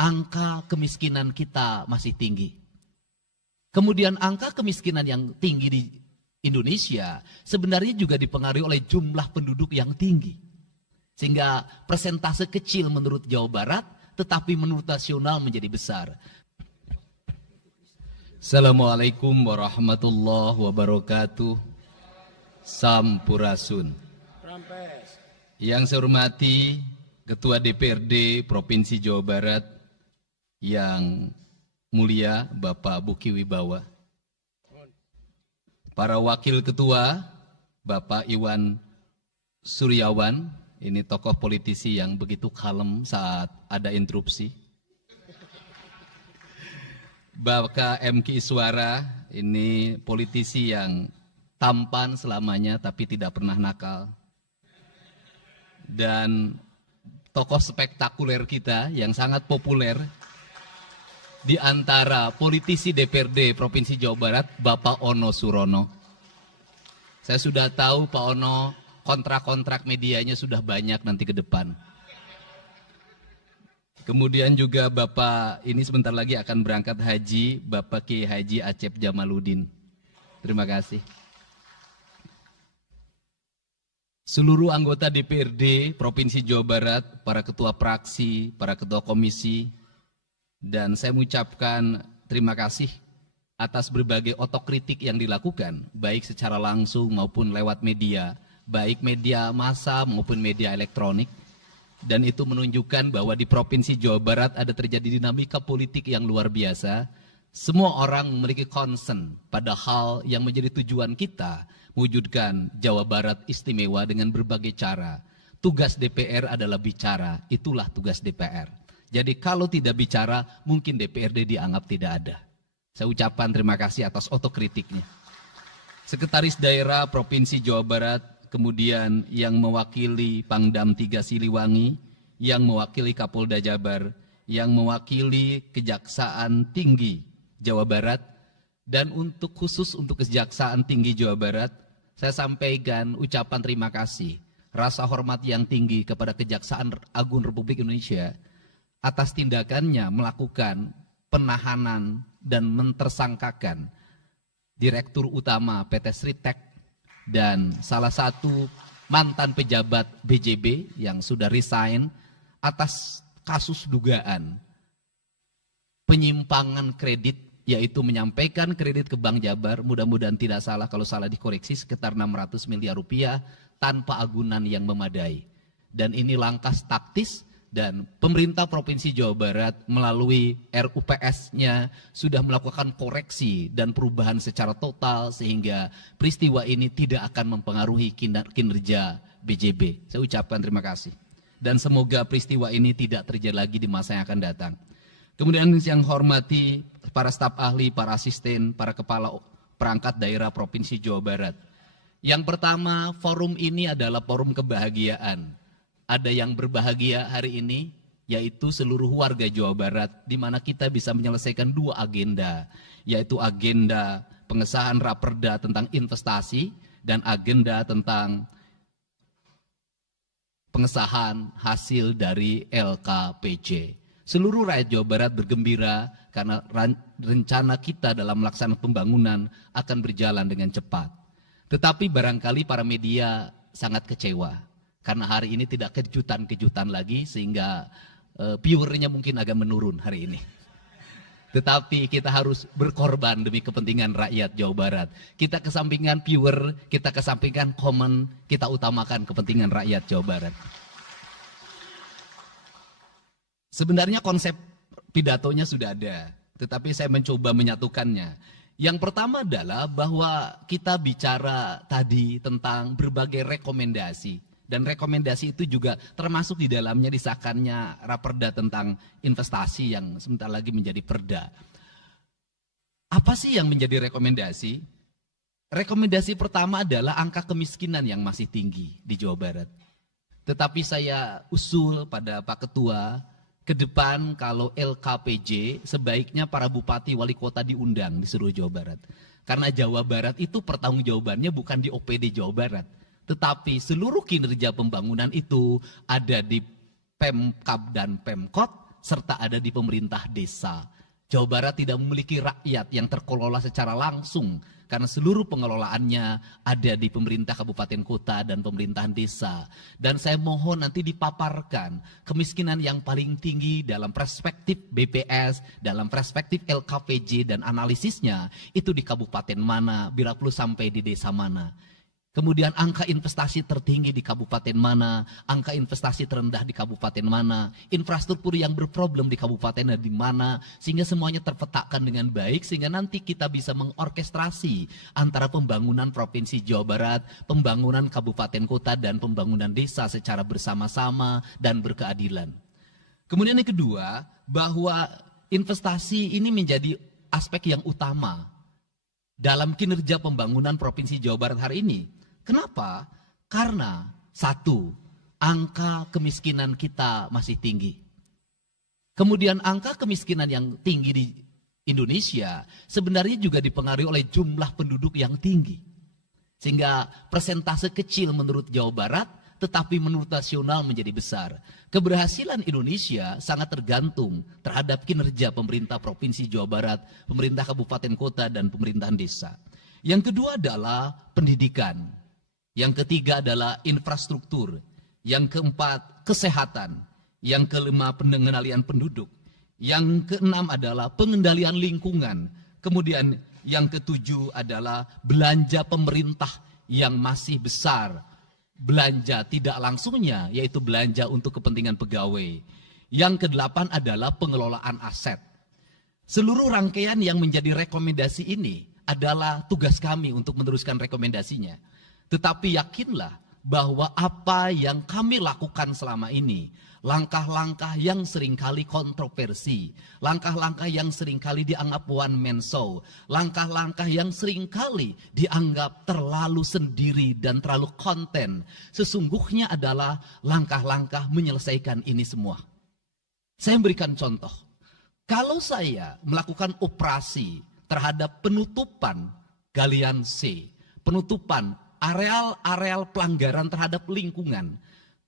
angka kemiskinan kita masih tinggi. Kemudian angka kemiskinan yang tinggi di Indonesia sebenarnya juga dipengaruhi oleh jumlah penduduk yang tinggi. Sehingga persentase kecil menurut Jawa Barat, tetapi menurut nasional menjadi besar. Assalamualaikum warahmatullahi wabarakatuh. Sampurasun. Yang saya hormati Ketua DPRD Provinsi Jawa Barat yang mulia Bapak Buki Wibawa, para wakil ketua Bapak Iwan Suryawan, ini tokoh politisi yang begitu kalem saat ada interupsi. Bapak MK Iswara, ini politisi yang tampan selamanya tapi tidak pernah nakal. Dan tokoh spektakuler kita yang sangat populer di antara politisi DPRD Provinsi Jawa Barat, Bapak Ono Surono. Saya sudah tahu Pak Ono kontrak-kontrak medianya sudah banyak nanti ke depan. Kemudian juga Bapak ini sebentar lagi akan berangkat haji, Bapak Kiai Haji Acep Jamaluddin. Terima kasih. Seluruh anggota DPRD Provinsi Jawa Barat, para ketua praksi, para ketua komisi, dan saya mengucapkan terima kasih atas berbagai otokritik yang dilakukan, baik secara langsung maupun lewat media, baik media massa maupun media elektronik. Dan itu menunjukkan bahwa di Provinsi Jawa Barat ada terjadi dinamika politik yang luar biasa. Semua orang memiliki concern pada hal yang menjadi tujuan kita, mewujudkan Jawa Barat istimewa dengan berbagai cara. Tugas DPR adalah bicara, itulah tugas DPR. Jadi kalau tidak bicara, mungkin DPRD dianggap tidak ada. Saya ucapkan terima kasih atas otokritiknya. Sekretaris Daerah Provinsi Jawa Barat, kemudian yang mewakili Pangdam 3 Siliwangi, yang mewakili Kapolda Jabar, yang mewakili Kejaksaan Tinggi Jawa Barat, dan khusus untuk Kejaksaan Tinggi Jawa Barat, saya sampaikan ucapan terima kasih, rasa hormat yang tinggi kepada Kejaksaan Agung Republik Indonesia atas tindakannya melakukan penahanan dan mentersangkakan Direktur Utama PT Sritek dan salah satu mantan pejabat BJB yang sudah resign atas kasus dugaan penyimpangan kredit, yaitu menyampaikan kredit ke Bank Jabar, mudah-mudahan tidak salah, kalau salah dikoreksi, sekitar 600 miliar rupiah tanpa agunan yang memadai. Dan ini langkah taktis, dan pemerintah Provinsi Jawa Barat melalui RUPS-nya sudah melakukan koreksi dan perubahan secara total sehingga peristiwa ini tidak akan mempengaruhi kinerja BJB. Saya ucapkan terima kasih. Dan semoga peristiwa ini tidak terjadi lagi di masa yang akan datang. Kemudian yang hormati para staf ahli, para asisten, para kepala perangkat daerah Provinsi Jawa Barat. Yang pertama, forum ini adalah forum kebahagiaan. Ada yang berbahagia hari ini, yaitu seluruh warga Jawa Barat, di mana kita bisa menyelesaikan dua agenda, yaitu agenda pengesahan Raperda tentang investasi dan agenda tentang pengesahan hasil dari LKPJ. Seluruh rakyat Jawa Barat bergembira karena rencana kita dalam melaksanakan pembangunan akan berjalan dengan cepat. Tetapi barangkali para media sangat kecewa karena hari ini tidak kejutan-kejutan lagi sehingga viewernya mungkin agak menurun hari ini. Tetapi kita harus berkorban demi kepentingan rakyat Jawa Barat. Kita kesampingkan viewer, kita kesampingkan komen, kita utamakan kepentingan rakyat Jawa Barat. Sebenarnya konsep pidatonya sudah ada, tetapi saya mencoba menyatukannya. Yang pertama adalah bahwa kita bicara tadi tentang berbagai rekomendasi. Dan rekomendasi itu juga termasuk di dalamnya disahkannya Raperda tentang investasi yang sebentar lagi menjadi perda. Apa sih yang menjadi rekomendasi? Rekomendasi pertama adalah angka kemiskinan yang masih tinggi di Jawa Barat. Tetapi saya usul pada Pak Ketua, ke depan kalau LKPJ sebaiknya para bupati wali kota diundang di seluruh Jawa Barat. Karena Jawa Barat itu pertanggungjawabannya bukan di OPD Jawa Barat. Tetapi seluruh kinerja pembangunan itu ada di Pemkab dan Pemkot serta ada di pemerintah desa. Jawa Barat tidak memiliki rakyat yang terkelola secara langsung karena seluruh pengelolaannya ada di pemerintah kabupaten kota dan pemerintahan desa. Dan saya mohon nanti dipaparkan kemiskinan yang paling tinggi dalam perspektif BPS, dalam perspektif LKPJ dan analisisnya itu di kabupaten mana, bila perlu sampai di desa mana. Kemudian angka investasi tertinggi di kabupaten mana, angka investasi terendah di kabupaten mana, infrastruktur yang berproblem di kabupaten di mana, sehingga semuanya terpetakan dengan baik, sehingga nanti kita bisa mengorkestrasi antara pembangunan Provinsi Jawa Barat, pembangunan kabupaten kota, dan pembangunan desa secara bersama-sama dan berkeadilan. Kemudian yang kedua, bahwa investasi ini menjadi aspek yang utama dalam kinerja pembangunan Provinsi Jawa Barat hari ini. Kenapa? Karena satu, angka kemiskinan kita masih tinggi. Kemudian angka kemiskinan yang tinggi di Indonesia sebenarnya juga dipengaruhi oleh jumlah penduduk yang tinggi. Sehingga persentase kecil menurut Jawa Barat, tetapi menurut nasional menjadi besar. Keberhasilan Indonesia sangat tergantung terhadap kinerja pemerintah Provinsi Jawa Barat, pemerintah kabupaten kota, dan pemerintahan desa. Yang kedua adalah pendidikan. Yang ketiga adalah infrastruktur. Yang keempat, kesehatan. Yang kelima, pengendalian penduduk. Yang keenam adalah pengendalian lingkungan. Kemudian yang ketujuh adalah belanja pemerintah yang masih besar. Belanja tidak langsungnya, yaitu belanja untuk kepentingan pegawai. Yang kedelapan adalah pengelolaan aset. Seluruh rangkaian yang menjadi rekomendasi ini adalah tugas kami untuk meneruskan rekomendasinya. Tetapi yakinlah bahwa apa yang kami lakukan selama ini, langkah-langkah yang seringkali kontroversi, langkah-langkah yang seringkali dianggap one man show, langkah-langkah yang seringkali dianggap terlalu sendiri dan terlalu konten, sesungguhnya adalah langkah-langkah menyelesaikan ini semua. Saya memberikan contoh. Kalau saya melakukan operasi terhadap penutupan galian C, penutupan areal-areal pelanggaran terhadap lingkungan,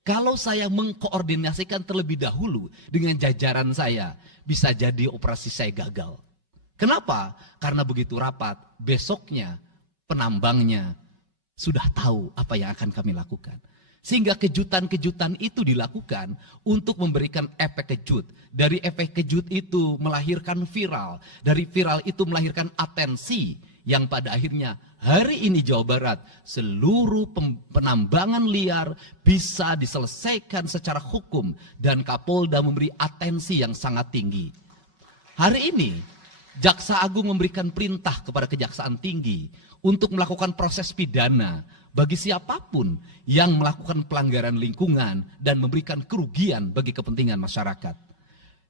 kalau saya mengkoordinasikan terlebih dahulu dengan jajaran saya, bisa jadi operasi saya gagal. Kenapa? Karena begitu rapat, besoknya penambangnya sudah tahu apa yang akan kami lakukan. Sehingga kejutan-kejutan itu dilakukan untuk memberikan efek kejut. Dari efek kejut itu melahirkan viral. Dari viral itu melahirkan atensi yang pada akhirnya hari ini Jawa Barat seluruh penambangan liar bisa diselesaikan secara hukum dan Kapolda memberi atensi yang sangat tinggi. Hari ini Jaksa Agung memberikan perintah kepada Kejaksaan Tinggi untuk melakukan proses pidana bagi siapapun yang melakukan pelanggaran lingkungan dan memberikan kerugian bagi kepentingan masyarakat.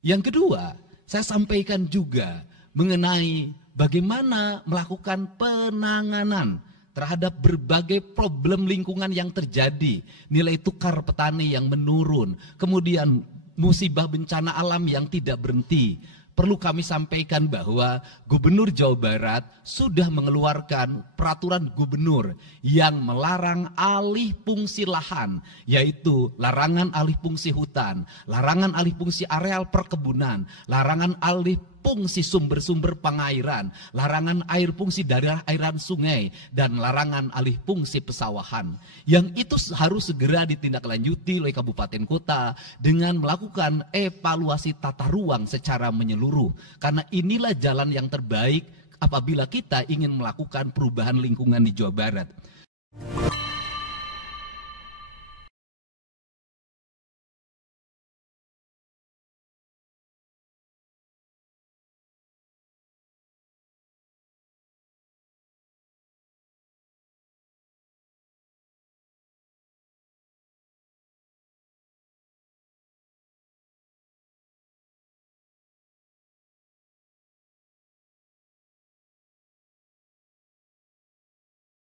Yang kedua, saya sampaikan juga mengenai bagaimana melakukan penanganan terhadap berbagai problem lingkungan yang terjadi. Nilai tukar petani yang menurun, kemudian musibah bencana alam yang tidak berhenti. Perlu kami sampaikan bahwa Gubernur Jawa Barat sudah mengeluarkan peraturan gubernur yang melarang alih fungsi lahan, yaitu larangan alih fungsi hutan, larangan alih fungsi areal perkebunan, larangan alih fungsi sumber-sumber pengairan, larangan air fungsi daerah airan sungai, dan larangan alih fungsi pesawahan. Yang itu harus segera ditindaklanjuti oleh kabupaten kota dengan melakukan evaluasi tata ruang secara menyeluruh. Karena inilah jalan yang terbaik apabila kita ingin melakukan perubahan lingkungan di Jawa Barat.